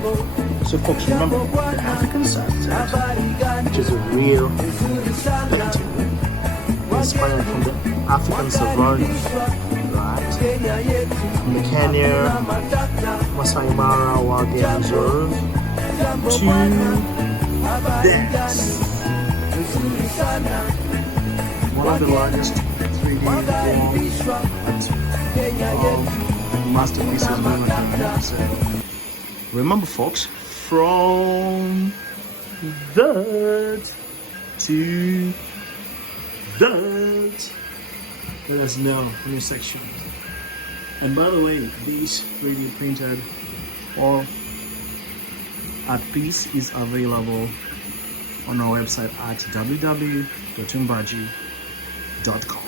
So folks, remember the African sunset, which is a real painting inspired from the African savanna, right? From the Kenya Masai Mara Wild Game Reserve to this. One of the largest 3D masterpieces we ever done. So, remember folks, from that to that, let us know in the section. And by the way, these 3D printed or art piece is available on our website at www.tumbaji.com.